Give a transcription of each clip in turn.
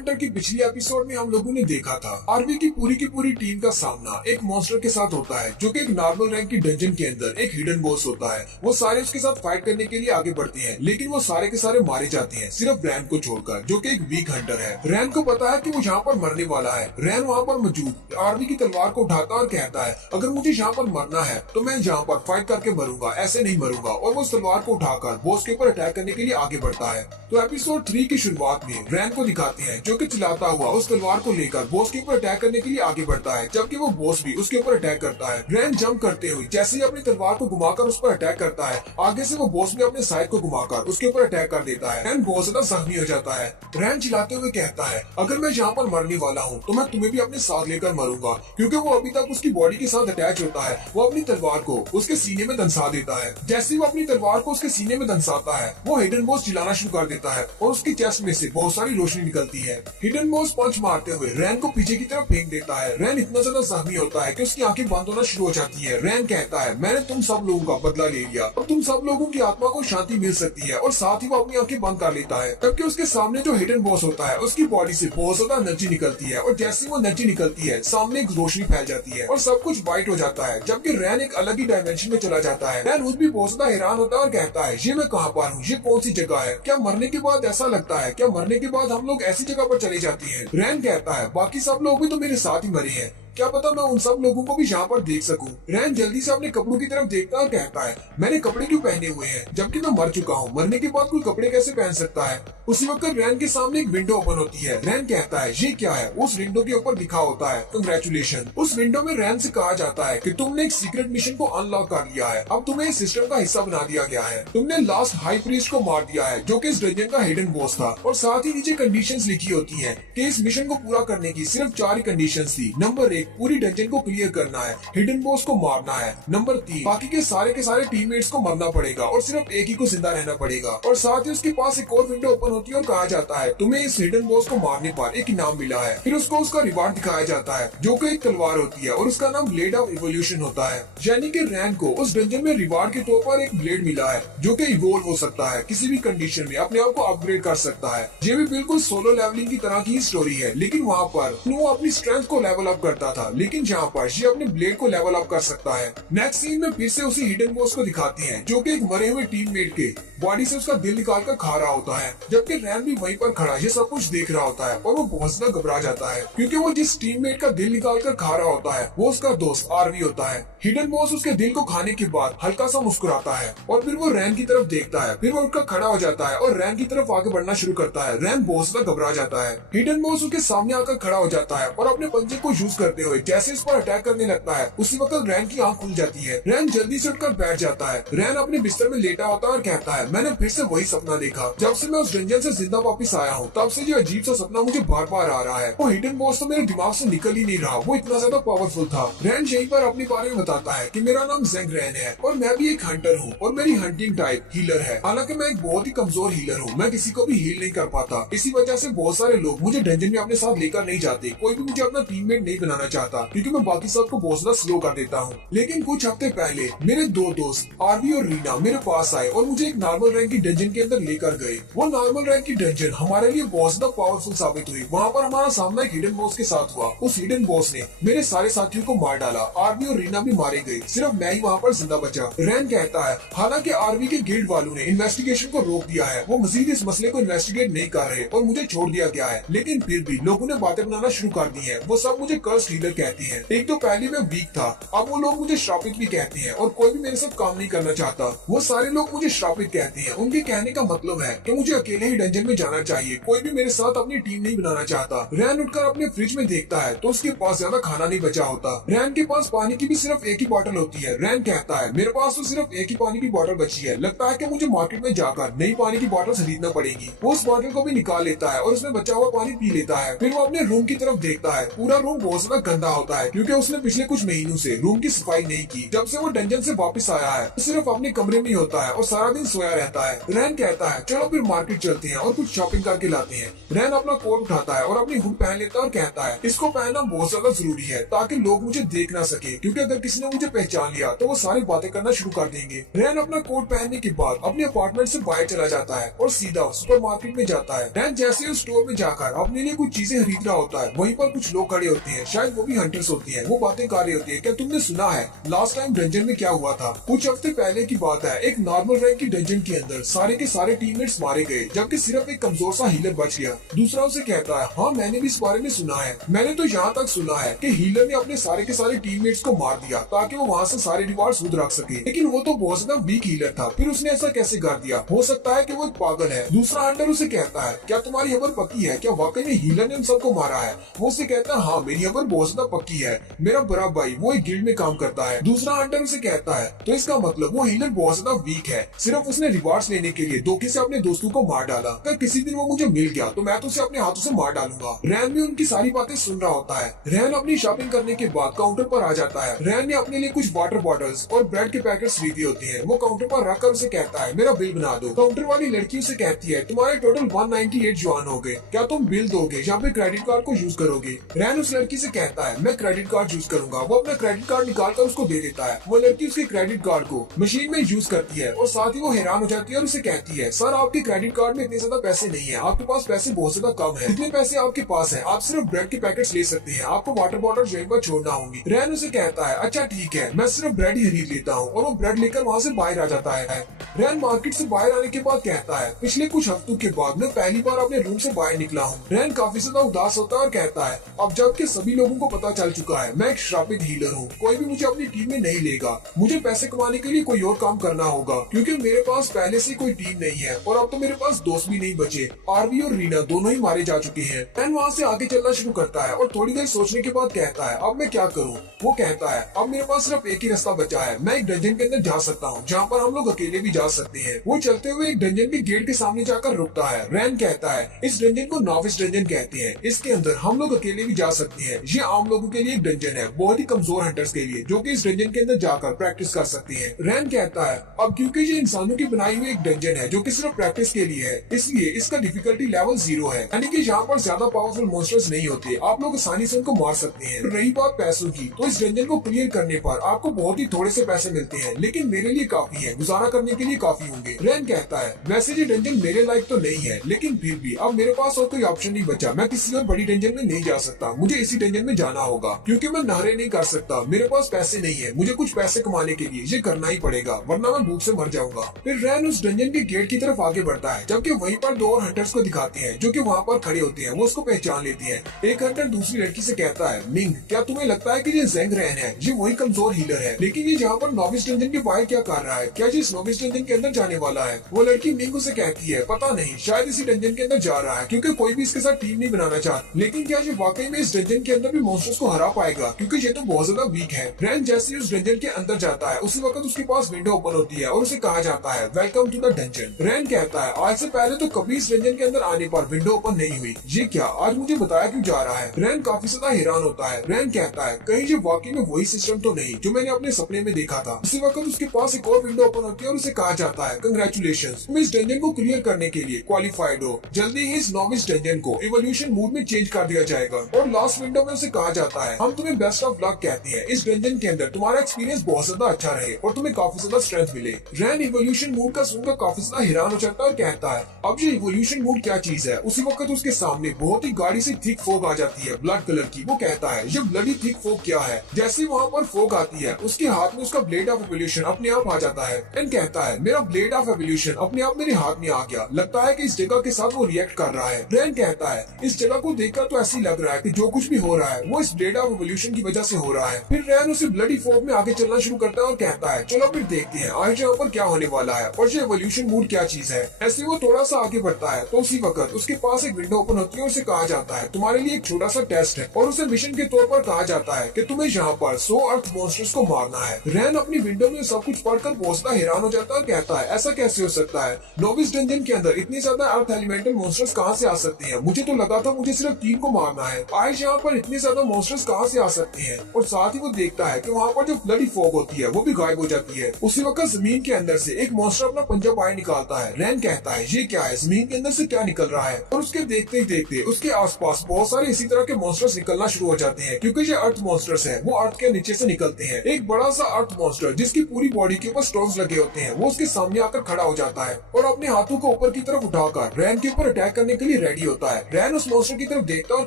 Hunter की पिछली episode में हम लोगों ने देखा था आरवी की पूरी टीम का सामना एक मॉन्स्टर के साथ होता है जो कि एक नॉर्मल रैंक की डंजन के अंदर एक हिडन बॉस होता है। वो सारे उसके साथ फाइट करने के लिए आगे बढ़ते हैं, लेकिन वो सारे के सारे मारे जाते हैं सिर्फ रैन को छोड़कर, जो कि एक वीक हंटर है। रैन को पता है कि वो यहाँ पर मरने वाला है। रैन वहाँ पर मौजूद आरवी की तलवार को उठाता और कहता है, अगर मुझे यहाँ पर मरना है तो मैं यहाँ पर फाइट करके मरूंगा, ऐसे नहीं मरूंगा। और वो तलवार को उठाकर बॉस के ऊपर अटैक करने के लिए आगे बढ़ता है। तो एपिसोड 3 की शुरुआत में रैन को दिखाते हैं जो कि चिल्लाता हुआ उस तलवार को लेकर बॉस के ऊपर अटैक करने के लिए आगे बढ़ता है, जबकि वो बॉस भी उसके ऊपर अटैक करता है। रैन जंप करते हुए जैसे ही अपनी तलवार को घुमाकर उस पर अटैक करता है, आगे से वो बॉस भी अपने साइड को घुमाकर उसके ऊपर अटैक कर देता है। रैन बहुत ज्यादा जख्मी हो जाता है। रैन चिल्लाते हुए कहता है, अगर मैं यहाँ पर मरने वाला हूँ तो मैं तुम्हें भी अपने साथ लेकर मरूंगा, क्योंकि वो अभी तक उसकी बॉडी के साथ अटैच होता है। वो अपनी तलवार को उसके सीने में दंसा देता है। जैसे ही वो अपनी तलवार को उसके सीने में दंसाता है, वो हिडन बॉस चिल्लाना शुरू कर देता है और उसकी चेस्ट में से बहुत सारी रोशनी निकलती है। हिडन बॉस पंच मारते हुए रैन को पीछे की तरफ फेंक देता है। रैन इतना ज्यादा जख्मी होता है कि उसकी आंखें बंद होना शुरू हो जाती है। रैन कहता है, मैंने तुम सब लोगों का बदला ले लिया, अब तुम सब लोगों की आत्मा को शांति मिल सकती है। और साथ ही वो अपनी आंखें बंद कर लेता है, तबकि उसके सामने जो हिडन बॉस होता है उसकी बॉडी से बहुत ज्यादा एनर्जी निकलती है। और जैसे वो एनर्जी निकलती है, सामने एक रोशनी फैल जाती है और सब कुछ व्हाइट हो जाता है, जबकि रैन एक अलग ही डायमेंशन में चला जाता है। रैन खुद भी बहुत ज्यादा हैरान होता है और कहता है, ये मैं कहाँ पर हूँ, ये कौन सी जगह है? क्या मरने के बाद ऐसा लगता है? क्या मरने के बाद हम लोग ऐसी जगह पर चले जाते हैं? रैन कहता है, बाकी सब लोग भी तो मेरे साथ ही मरे हैं, क्या पता मैं उन सब लोगों को भी यहाँ पर देख सकूं। रैन जल्दी से अपने कपड़ों की तरफ देखता है और कहता है, मैंने कपड़े क्यों पहने हुए हैं जबकि मैं मर चुका हूँ? मरने के बाद कोई कपड़े कैसे पहन सकता है? उसी वक्त रैन के सामने एक विंडो ओपन होती है। रैन कहता है, ये क्या है? उस विंडो के ऊपर लिखा होता है, कंग्रेचुलेशन। उस विंडो में रैन से कहा जाता है कि तुमने एक सीक्रेट मिशन को अनलॉक कर लिया है, अब तुम्हें इस सिस्टम का हिस्सा बना दिया गया है। तुमने लास्ट हाई प्रीस्ट को मार दिया है जो कि इस डंजन का हिडन बॉस था। और साथ ही नीचे कंडीशंस लिखी होती है कि इस मिशन को पूरा करने की सिर्फ 4 ही कंडीशंस थी। नंबर 1, पूरी डंजन को क्लियर करना है, हिडन बॉस को मारना है। नंबर 3, बाकी के सारे टीममेट्स को मरना पड़ेगा और सिर्फ एक ही को जिंदा रहना पड़ेगा। और साथ ही उसके पास एक और विंडो ओपन होती है और कहा जाता है, तुम्हें इस हिडन बॉस को मारने पर एक इनाम मिला है। फिर उसको उसका रिवार्ड दिखाया जाता है जो कि एक तलवार होती है और उसका नाम ब्लेड ऑफ इवोल्यूशन होता है। यानी कि रैन को उस डंजन में रिवार्ड के तौर पर एक ब्लेड मिला है जो कि इवोल्व हो सकता है, किसी भी कंडीशन में अपने आप को अपग्रेड कर सकता है। ये भी बिल्कुल सोलो लेवलिंग की तरह की स्टोरी है, लेकिन वहाँ पर वो अपनी स्ट्रेंथ को लेवल अप करता था, लेकिन यहाँ पर ये अपने ब्लेड को लेवल अप कर सकता है। नेक्स्ट सीन में फिर से उसी हिडन बॉस को दिखाते हैं जो कि एक मरे हुए टीममेट के बॉडी से उसका दिल निकाल कर खा रहा होता है, जबकि रैन भी वहीं पर खड़ा ये सब कुछ देख रहा होता है। और वो बहुत ज्यादा घबरा जाता है क्योंकि वो जिस टीममेट का दिल निकाल कर खा रहा होता है वो उसका दोस्त आरवी होता है। हिडन बॉस उसके दिल को खाने के बाद हल्का सा मुस्कुराता है और फिर वो रैन की तरफ देखता है। फिर वो उठकर खड़ा हो जाता है और रैन की तरफ आगे बढ़ना शुरू करता है। रैन बहुत ज्यादा घबरा जाता है। हिडन बॉस उसके सामने आकर खड़ा हो जाता है और अपने पंजे को यूज करते हुए जैसे इस पर अटैक करने लगता है, उसी वक्त रैन की आंख खुल जाती है। रैन जल्दी से उठकर बैठ जाता है। रैन अपने बिस्तर में लेटा होता है और कहता है, मैंने फिर से वही सपना देखा। जब से मैं उस डंजन से जिंदा वापस आया हूँ तब से ये अजीब सा सपना मुझे बार बार आ रहा है। वो हिडन बॉस तो मेरे दिमाग से निकल ही नहीं रहा, वो इतना ज्यादा पावरफुल था। रैन यहीं पर अपने बारे में बताता है कि मेरा नाम जेंग रैन है और मैं भी एक हंटर हूँ और मेरी हंटिंग टाइप हीलर है। हालांकि मैं एक बहुत ही कमजोर हीलर हूँ, मैं किसी को भी हील नहीं कर पाता। इसी वजह से बहुत सारे लोग मुझे डंजन में अपने साथ लेकर नहीं जाते। कोई भी मुझे अपना टीममेट नहीं बनाना चाहता क्योंकि मैं बाकी सबको बहुत ज्यादा स्लो कर देता हूँ। लेकिन कुछ हफ्ते पहले मेरे 2 दोस्त आरवी और रीना मेरे पास आए और मुझे एक नॉर्मल रैंक की डंजन के अंदर लेकर गए। वो नॉर्मल रैंक की डंजन हमारे लिए बहुत ज्यादा पावरफुल साबित हुई। वहाँ पर हमारा सामना एक हिडन बॉस के साथ हुआ। उस हिडन बॉस ने मेरे सारे साथियों को मार डाला। आरवी और रीना भी मारे गए, सिर्फ मैं ही वहाँ पर जिंदा बचा। रैन कहता है, हालांकि आरवी के गिल्ड वालों ने इन्वेस्टिगेशन को रोक दिया है, वो मजीद इस मसले को इन्वेस्टिगेट नहीं कर रहे और मुझे छोड़ दिया गया है, लेकिन फिर भी लोगों ने बातें बनाना शुरू कर दी है। वो सब मुझे कर्स्ड हीलर कहते हैं। एक तो पहले मैं वीक था, अब वो लोग मुझे श्रापित भी कहते हैं और कोई भी मेरे साथ काम नहीं करना चाहता। वो सारे लोग मुझे श्रापित कहते हैं। उनके कहने का मतलब है कि मुझे अकेले ही डंजन में जाना चाहिए, कोई भी मेरे साथ अपनी टीम नहीं बनाना चाहता। रैन उठकर अपने फ्रिज में देखता है तो उसके पास ज्यादा खाना नहीं बचा होता। रैन के पास पानी की भी सिर्फ एक ही बॉटल होती है। रैन कहता है, मेरे पास तो सिर्फ एक ही पानी की बॉटल बची है, लगता है कि मुझे मार्केट में जाकर नई पानी की बॉटल खरीदना पड़ेगी। वो उस बॉटल को भी निकाल लेता है और उसमें बचा हुआ पानी पी लेता है। फिर वो अपने रूम की तरफ देखता है। पूरा रूम बहुत ज्यादा गंदा होता है क्योंकि उसने पिछले कुछ महीनों से रूम की सफाई नहीं की। जब से वो डंजन से वापस आया है तो सिर्फ अपने कमरे में ही होता है और सारा दिन सोया रहता है। रैन कहता है चलो फिर मार्केट चलते हैं और कुछ शॉपिंग करके लाते हैं। रैन अपना कोट उठाता है और अपनी हुड पहन लेता है और कहता है इसको पहनना बहुत ज्यादा जरूरी है ताकि लोग मुझे देख ना सके, क्योंकि अगर किसी ने मुझे पहचान लिया तो वो सारी बातें करना शुरू कर देंगे। रैन अपना कोट पहनने के बाद अपने अपार्टमेंट से बाहर चला जाता है और सीधा सुपरमार्केट में जाता है। रैन जैसे उस स्टोर में जाकर अपने लिए कुछ चीजें खरीद रहा होता है, वहीं पर कुछ लोग खड़े होते हैं, शायद वो भी हंटर्स होती हैं। वो बातें कर रही होती है, क्या तुमने सुना है लास्ट टाइम डंजन में क्या हुआ था? कुछ हफ्ते पहले की बात है, एक नॉर्मल रैंक की डंजन के अंदर सारे के सारे टीममेट्स मारे गए, जबकि सिर्फ एक कमजोर सा हीलर बच गया। दूसरा उसे कहता है हाँ मैंने भी इस बारे में सुना है, मैंने तो यहाँ तक सुना है कि हीलर ने अपने सारे के सारे टीममेट्स को मार दिया ताकि वो वहाँ से सारे रिवार्ड खुद रख सके, लेकिन वो तो बहुत ज्यादा वीक हीलर था, फिर उसने ऐसा कैसे कर दिया? हो सकता है कि वो एक पागल है। दूसरा हंटर उसे कहता है क्या तुम्हारी खबर पक्की है, क्या वाकई में हीलर ने उन सबको मारा है? वो उसे कहता है हाँ मेरी खबर बहुत ज्यादा पक्की है, मेरा बड़ा भाई वो एक गिल्ड में काम करता है। दूसरा हंटर उसे कहता है तो इसका मतलब वो हीलर बहुत ज्यादा वीक है, सिर्फ उसने रिवार्ड्स लेने के लिए धोखे से अपने दोस्तों को मार डाला। अगर किसी दिन वो मुझे मिल गया तो मैं तो उसे अपने हाथों से मार डालूंगा। रैन भी उनकी सारी बातें सुन रहा होता है। रैन अपनी शॉपिंग करने के बाद काउंटर पर आ जाता है। रैन ने अपने लिए कुछ वाटर बॉटल्स और ब्रेड के पैकेट्स खरीदे होते हैं। वो काउंटर पर रखकर उसे कहता है मेरा बिल बना दो। काउंटर वाली लड़की उसे कहती है तुम्हारे टोटल 198 जुआन हो गए, क्या तुम बिल दोगे या फिर क्रेडिट कार्ड को यूज करोगे? रैन उस लड़की से कहता है मैं क्रेडिट कार्ड यूज करूंगा। वो अपना क्रेडिट कार्ड निकाल कर उसको दे देता है। वो लड़की उसके क्रेडिट कार्ड को मशीन में यूज करती है और साथ ही वो हैरान हो जाती है और उसे कहती है सर आपके क्रेडिट कार्ड में इतने ज्यादा पैसे नहीं है, आपके पास पैसे बहुत ज्यादा कम है। इतने पैसे आपके पास है, आप सिर्फ ब्रेड के पैकेट्स ले सकते हैं, आपको वाटर बॉटल यहीं पर छोड़ना होंगी। रैन उसे कहता है अच्छा ठीक है मैं सिर्फ ब्रेड ही खरीद लेता हूँ, और वो ब्रेड लेकर वहाँ से बाहर आ जाता है। रैन मार्केट से बाहर आने के बाद कहता है पिछले कुछ हफ्तों के बाद मैं पहली बार अपने रूम से बाहर निकला हूँ। रैन काफी ज्यादा उदास होता है और कहता है अब जबकि सभी लोगों को पता चल चुका है मैं एक श्रापित हीलर हूँ, कोई भी मुझे अपनी टीम में नहीं लेगा। मुझे पैसे कमाने के लिए कोई और काम करना होगा क्योंकि मेरे पास पहले से कोई टीम नहीं है और अब तो मेरे पास दोस्त भी नहीं बचे। आरवी और रीना दोनों ही मारे जा चुके हैं। रैन वहाँ से आगे चलना शुरू करता है और थोड़ी देर सोचने के बाद कहता है अब मैं क्या करूँ? वो कहता है अब मेरे पास सिर्फ एक ही रास्ता बचा है, मैं एक डंजन के अंदर जा सकता हूँ जहाँ पर हम लोग अकेले भी जा सकते हैं। वो चलते हुए एक डंजन के गेट के सामने जाकर रुकता है। रैन कहता है इस डंजन को नॉविस डंजन कहते हैं, इसके अंदर हम लोग अकेले भी जा सकते हैं। ये आम लोगों के लिए एक डंजन है, बहुत ही कमजोर हंटर्स के लिए जो कि इस डंजन के अंदर जाकर प्रैक्टिस कर सकते हैं। रैन कहता है अब क्योंकि ये इंसानों की बनाई हुई एक डंजन है जो कि सिर्फ प्रैक्टिस के लिए है, इसलिए इसका डिफिकल्टी लेवल 0 है, यानी कि यहाँ पर ज्यादा पावरफुल मॉन्स्टर्स नहीं होते, आप लोग आसानी से उनको मार सकते हैं। रही बात पैसों की, तो इस डंजन को क्लियर करने पर आपको बहुत ही थोड़े से पैसे मिलते हैं, लेकिन मेरे लिए काफी है, गुजारा करने के लिए काफी होंगे। रैन कहता है वैसे ये डंजन मेरे लायक तो नहीं है, लेकिन फिर भी अब मेरे पास और कोई ऑप्शन नहीं बचा, मैं किसी और बड़ी डंजन में नहीं जा सकता, मुझे इसी डंजन में जाना होगा क्योंकि मैं नहरें नहीं कर सकता, मेरे पास पैसे नहीं है, मुझे कुछ पैसे कमाने के लिए ये करना ही पड़ेगा वरना मैं भूख से मर जाऊंगा। फिर रैन उस डंजन के गेट की तरफ आगे बढ़ता है, जबकि वहीं पर दो और हंटर्स को दिखाते हैं जो कि वहाँ पर खड़े होते हैं। वो उसको पहचान लेते हैं। एक हंटर दूसरी लड़की से कहता है मिंग क्या तुम्हें लगता है कि ये जेंग रैन है? ये वही कमजोर हीलर है, लेकिन ये यहाँ पर नॉविस डंजन के बाहर क्या कर रहा है? क्या ये इस नॉविस डंजन के अंदर जाने वाला है? वो लड़की मिंग उसे कहती है पता नहीं, शायद इसी डंजन के अंदर जा रहा है क्योंकि कोई भी इसके साथ टीम नहीं बनाना चाहता, लेकिन क्या ये वाकई में इस डंजन के अंदर भी मॉन्स्टर्स को हरा पाएगा क्योंकि ये तो बहुत ज्यादा वीक है। रैन जैसे ही उस डंजन के अंदर जाता है उसी वक्त उसके पास विंडो ओपन होती है और उसे कहा जाता है वेलकम टू द डंजन। रैन कहता है आज से पहले तो कभी इस डंजन के अंदर आने पर विंडो ओपन नहीं हुई, ये क्या आज मुझे बताया क्यों जा रहा है? रैन काफी ज्यादा हैरान होता है। रैन कहता है कहीं ये वाकई में वही सिस्टम तो नहीं जो मैंने अपने सपने में देखा था। उसी वक्त उसके पास एक और विंडो ओपन होती है और उसे कहा जाता है कंग्रेचुलेशंस, तुम इस डंजन को क्लियर करने के लिए क्वालिफाइड हो, जल्दी ही इस नॉविस डंजन को इवोल्यूशन मोड में चेंज कर दिया जाएगा। और लास्ट विंडो में उसे कहा जाता है हम तुम्हें बेस्ट ऑफ लक कहते हैं, इस डंजन के अंदर तुम्हारा एक्सपीरियंस बहुत ज्यादा अच्छा रहे और तुम्हें काफी ज्यादा स्ट्रेंथ मिले। रैन इवोल्यूशन मोड का सुनकर काफी ज्यादा हैरान हो जाता है और कहता है अब ये इवोल्यूशन मोड क्या चीज है? उसी वक्त उसके सामने बहुत ही गाड़ी से थिक फोग आ जाती है ब्लड कलर की। वो कहता है ये ब्लडी थिक फोग क्या है? जैसे वहाँ पर फोग आती है उसके हाथ में उसका ब्लेड ऑफ एवोल्यूशन अपने आप आ जाता है। रैन कहता है मेरा ब्लेड ऑफ एवोल्यूशन अपने आप मेरे हाथ में आ गया, लगता है कि इस जगह के साथ वो रिएक्ट कर रहा है। रैन कहता है इस जगह को देखकर तो ऐसी लग रहा है कि जो कुछ भी हो रहा है वो इस ब्लेड ऑफ एवोल्यूशन की वजह से हो रहा है। फिर रैन उसे ब्लडी फोग में आगे चलना शुरू करता है और कहता है चलो फिर देखते हैं आज यहाँ पर क्या होने वाला है और ये एवोल्यूशन मोड क्या चीज है। ऐसे वो थोड़ा सा आगे बढ़ता है तो उसी वक्त उसके पास एक विंडो ओपन होती है और उसे कहा जाता है तुम्हारे लिए एक छोटा सा टेस्ट है और उसे मिशन के तौर पर कहा जाता है कि तुम्हें यहाँ पर 100 अर्थ मॉन्स्टर्स को मारना है। रैन अपनी विंडो में सब कुछ पढ़कर बहुत ज्यादा हैरान हो जाता है और कहता है ऐसा कैसे हो सकता है? नोविस डंजन के अंदर इतने ज्यादा अर्थ एलिमेंटल मॉन्स्टर्स कहाँ से आ सकते हैं? मुझे तो लगा था मुझे सिर्फ 3 को मारना है, आज यहाँ पर इतने ज्यादा ज्यादा मॉन्स्टर्स कहाँ से आ सकते हैं। और साथ ही वो देखता है कि वहाँ पर जो ब्लडी फॉग होती है वो भी गायब हो जाती है। उसी वक्त जमीन के अंदर से एक मॉन्स्टर अपना पंजा बाहर निकालता है। रैन कहता है ये क्या है, जमीन के अंदर से क्या निकल रहा है। और उसके देखते ही देखते उसके आसपास बहुत सारे इसी तरह के मॉन्स्टर्स निकलना शुरू हो जाते हैं, क्योंकि ये अर्थ मॉन्स्टर्स हैं, वो अर्थ के नीचे से निकलते हैं। एक बड़ा सा अर्थ मॉन्स्टर जिसकी पूरी बॉडी के ऊपर स्टोन्स लगे होते हैं वो उसके सामने आकर खड़ा हो जाता है और अपने हाथों को ऊपर की तरफ उठाकर रैन के ऊपर अटैक करने के लिए रेडी होता है। रैन उस मॉन्स्टर की तरफ देखता है और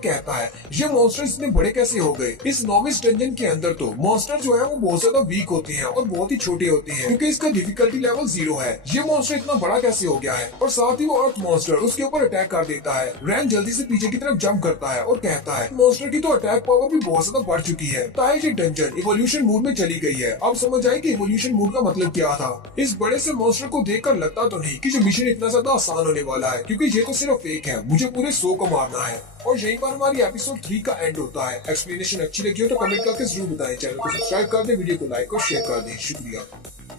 कहता है ये मॉन्स्टर इतने बड़े कैसे हो गए। इस नॉविस डंजन के अंदर तो मॉन्स्टर जो है वो बहुत ज्यादा वीक होते हैं और बहुत ही छोटे होते हैं, क्योंकि इसका डिफिकल्टी लेवल 0 है। ये मॉन्स्टर इतना बड़ा कैसे हो गया है। और साथ ही वो अर्थ मॉन्स्टर उसके ऊपर अटैक कर देता है। रैन जल्दी से पीछे की तरफ जंप करता है और कहता है मॉन्स्टर की तो अटैक पावर भी बहुत ज्यादा बढ़ चुकी है। ये डंजन इवोल्यूशन मोड में चली गई है। अब समझ आए कि इवोल्यूशन मोड का मतलब क्या था। इस बड़े से मॉन्स्टर को देखकर लगता तो नहीं कि जो मिशन इतना ज्यादा आसान होने वाला है, क्योंकि ये तो सिर्फ एक है, मुझे पूरे 100 को मारना है। और यहीं पर हमारी एपिसोड 3 का एंड होता है। एक्सप्लेनेशन अच्छी लगी हो तो कमेंट करके जरूर बताएं। चैनल को सब्सक्राइब कर दें, वीडियो को लाइक और शेयर कर दें। शुक्रिया।